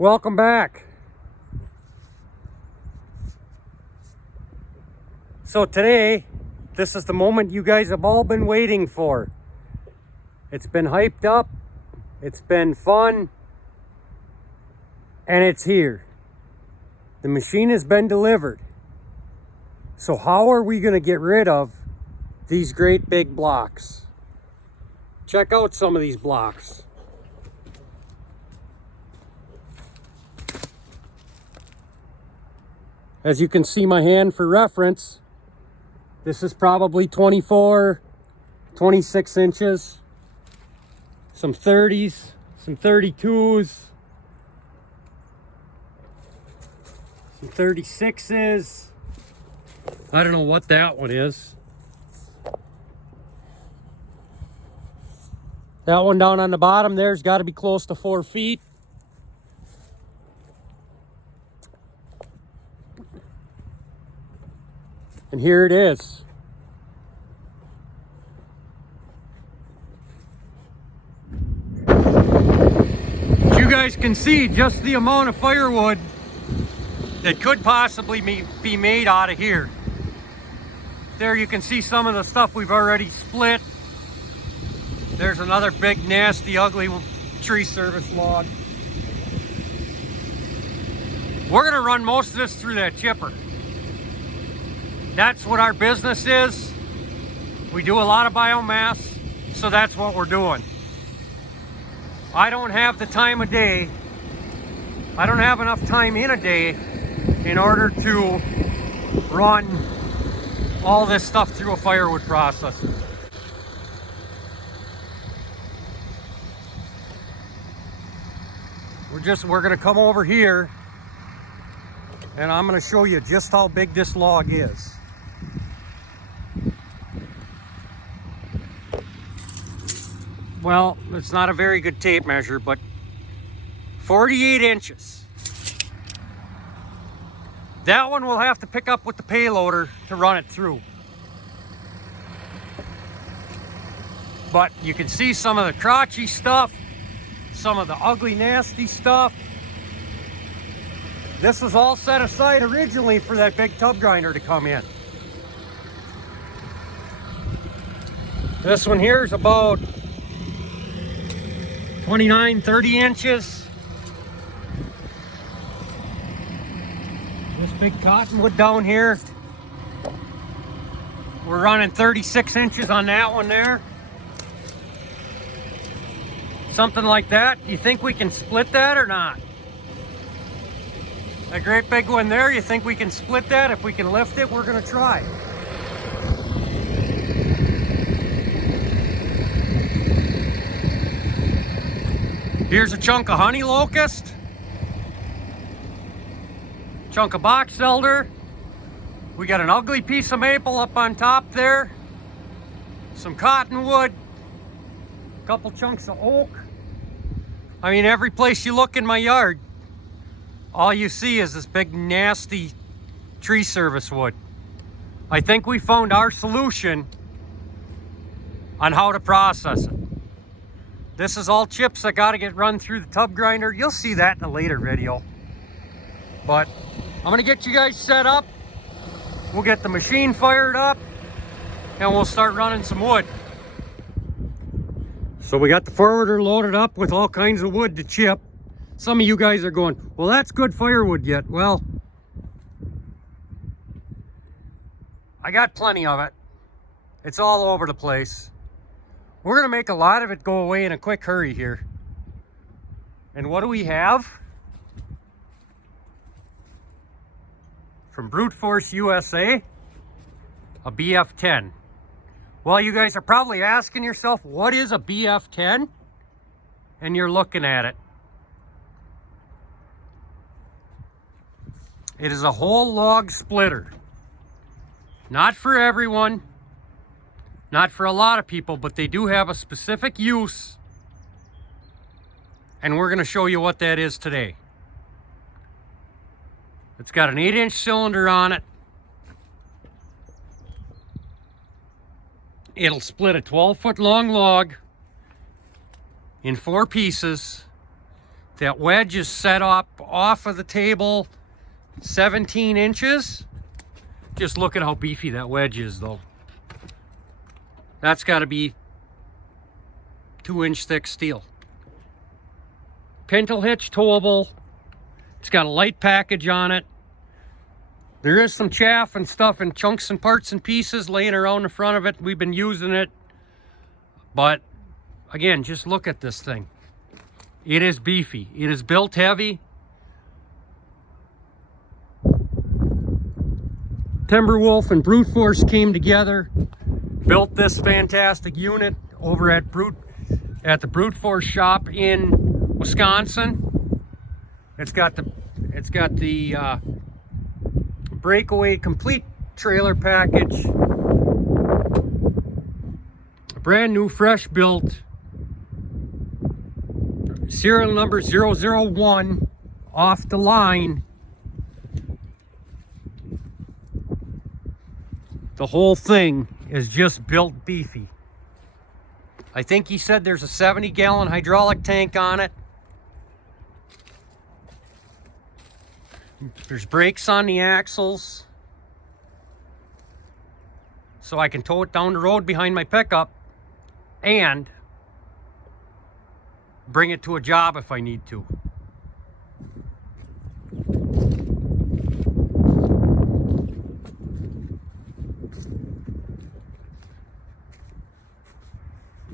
Welcome back. So today, this is the moment you guys have all been waiting for. It's been hyped up, it's been fun, and it's here. The machine has been delivered. So how are we going to get rid of these great big blocks? Check out some of these blocks. As you can see my hand for reference, this is probably 24, 26 inches. Some 30s, some 32s, some 36s. I don't know what that one is. That one down on the bottom there's got to be close to 4 feet. And here it is. You guys can see just the amount of firewood that could possibly be made out of here. There you can see some of the stuff we've already split. There's another big, nasty, ugly tree service log. We're gonna run most of this through that chipper. That's what our business is. We do a lot of biomass, so that's what we're doing. I don't have the time of day. I don't have enough time in a day in order to run all this stuff through a firewood processor. We're gonna come over here and I'm gonna show you just how big this log is. Well, it's not a very good tape measure, but 48 inches. That one we'll have to pick up with the payloader to run it through. But you can see some of the crotchy stuff, some of the ugly, nasty stuff. This was all set aside originally for that big tub grinder to come in. This one here is about 29, 30 inches. This big cottonwood down here, we're running 36 inches on that one there. Something like that. You think we can split that or not? A great big one there, you think we can split that? If we can lift it, we're gonna try. Here's a chunk of honey locust, chunk of box elder. We got an ugly piece of maple up on top there, some cottonwood, a couple chunks of oak. I mean, every place you look in my yard, all you see is this big nasty tree service wood. I think we found our solution on how to process it. This is all chips that got to get run through the tub grinder. You'll see that in a later video. But I'm gonna get you guys set up. We'll get the machine fired up and we'll start running some wood. So we got the forwarder loaded up with all kinds of wood to chip. Some of you guys are going, well, that's good firewood yet. Well, I got plenty of it. It's all over the place. We're gonna make a lot of it go away in a quick hurry here. And what do we have? From Brute Force USA, a BF-10. Well, you guys are probably asking yourself, what is a BF-10? And you're looking at it. It is a whole log splitter. Not for everyone, not for a lot of people, but they do have a specific use. And we're going to show you what that is today. It's got an 8-inch cylinder on it. It'll split a 12-foot long log in 4 pieces. That wedge is set up off of the table 17 inches. Just look at how beefy that wedge is though. That's got to be 2-inch thick steel. Pintle hitch towable. It's got a light package on it. There is some chaff and stuff and chunks and parts and pieces laying around the front of it. We've been using it. But again, just look at this thing. It is beefy. It is built heavy. Timberwolf and Brute Force came together, built this fantastic unit over at the Brute Force shop in Wisconsin. It's got the breakaway complete trailer package, a brand new fresh built serial number 001 off the line. The whole thing is just built beefy. I think he said there's a 70-gallon hydraulic tank on it. There's brakes on the axles, so I can tow it down the road behind my pickup and bring it to a job if I need to.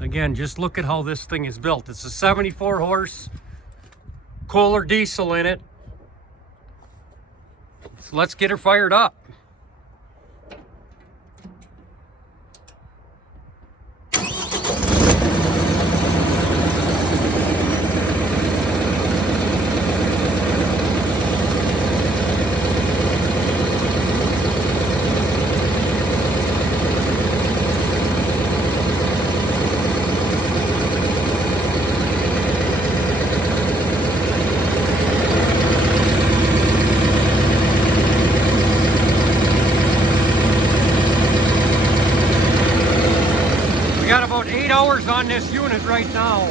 Again, just look at how this thing is built. It's a 74 horse Kohler diesel in it. So let's get her fired up. We got about 8 hours on this unit right now.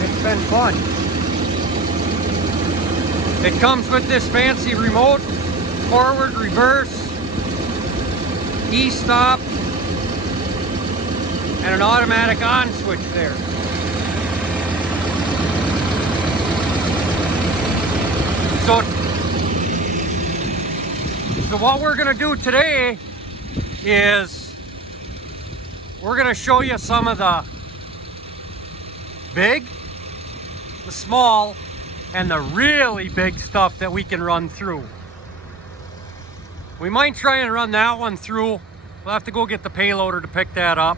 It's been fun. It comes with this fancy remote, forward, reverse, e-stop, and an automatic on switch there. So what we're gonna do today is we're gonna show you some of the big, the small, and the really big stuff that we can run through. We might try and run that one through. We'll have to go get the payloader to pick that up.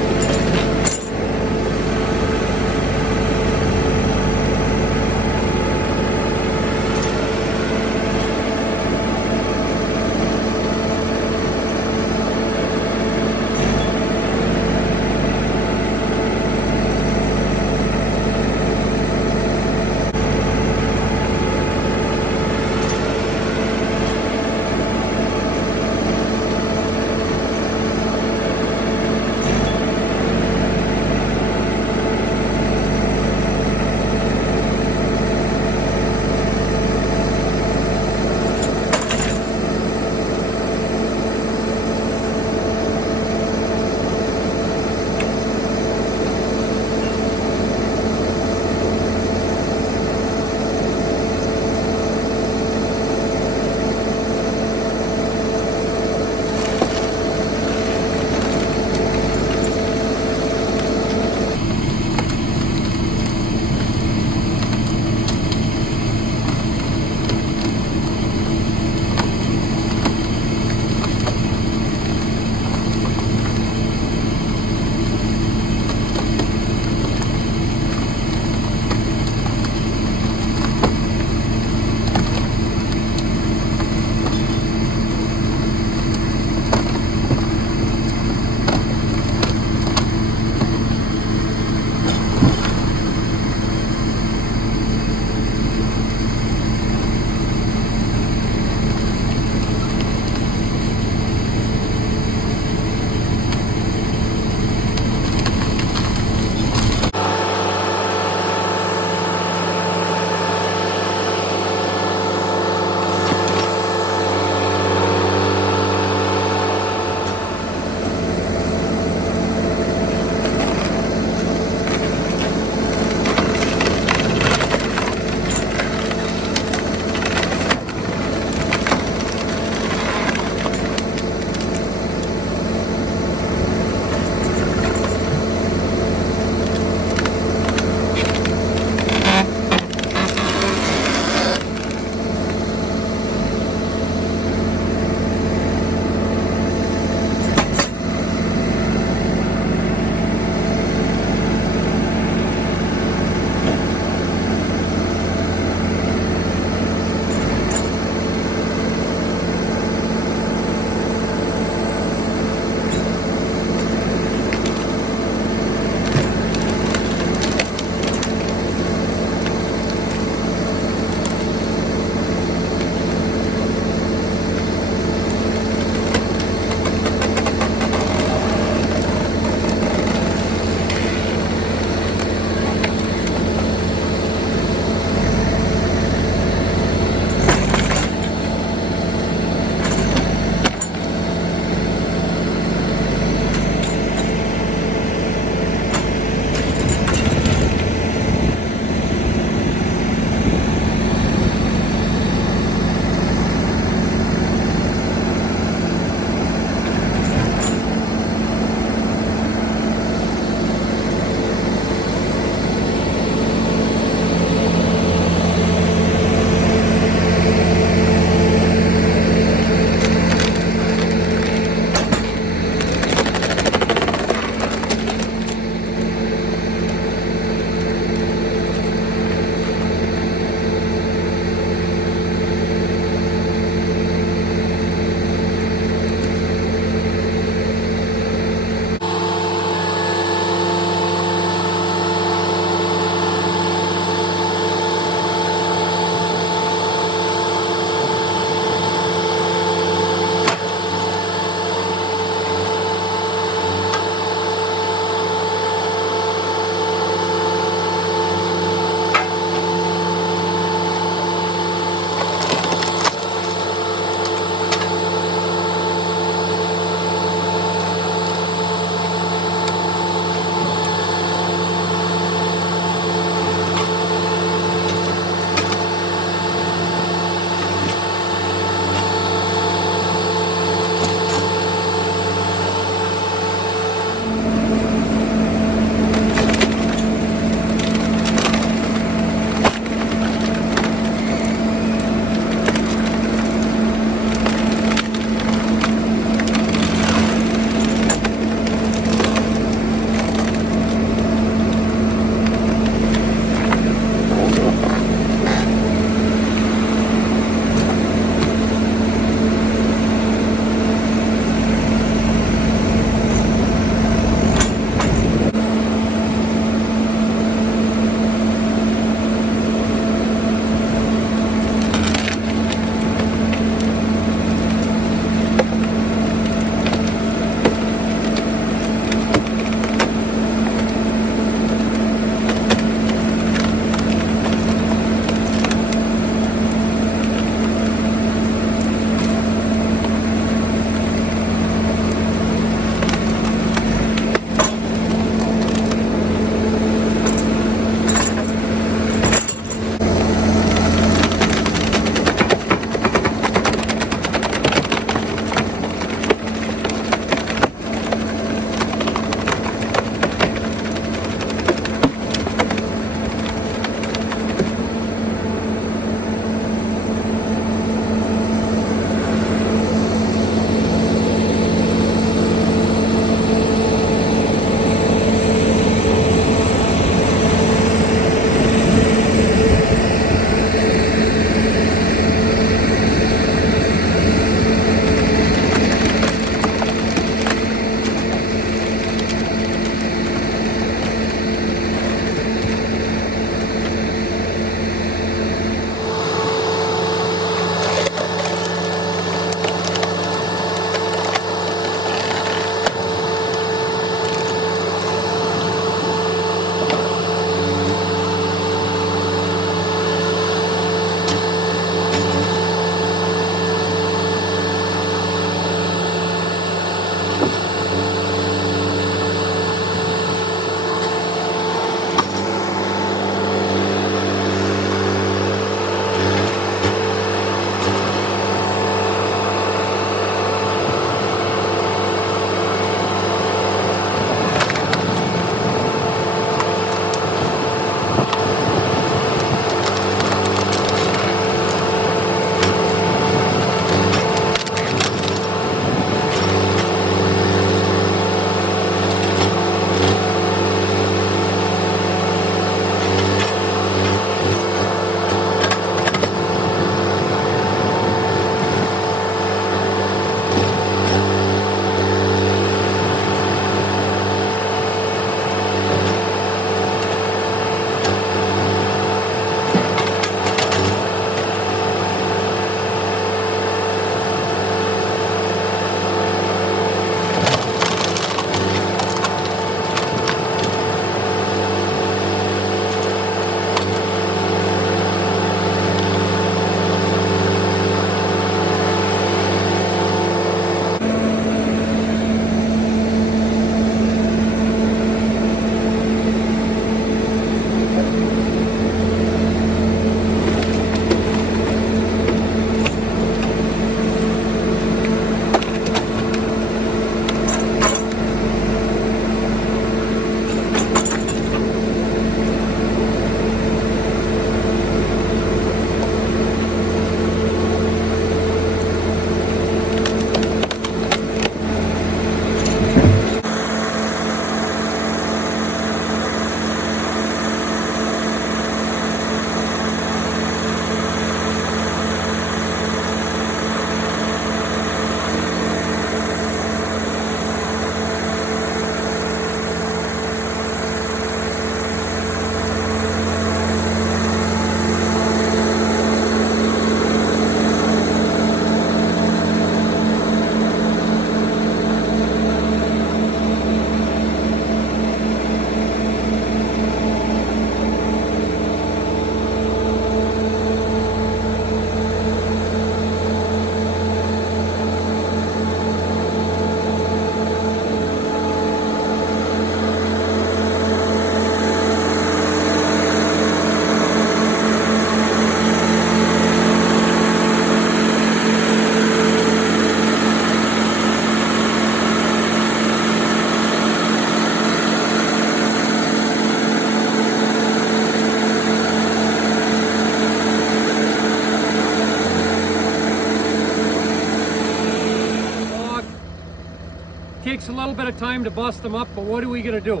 little bit of time to bust them up, but what are we gonna do?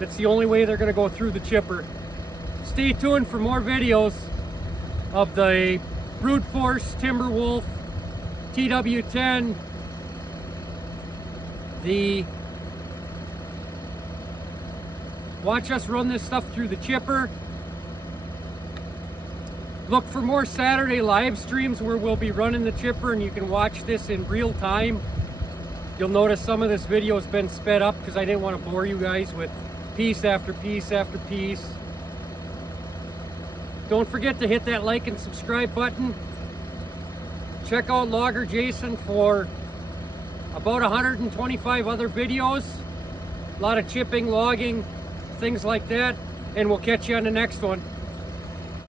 That's the only way they're gonna go through the chipper. Stay tuned for more videos of the brute force Timberwolf TW-10, watch us run this stuff through the chipper. Look for more Saturday live streams where we'll be running the chipper and you can watch this in real time. You'll notice some of this video has been sped up because I didn't want to bore you guys with piece after piece after piece. Don't forget to hit that like and subscribe button. Check out Logger Jason for about 125 other videos. A lot of chipping, logging, things like that. And we'll catch you on the next one.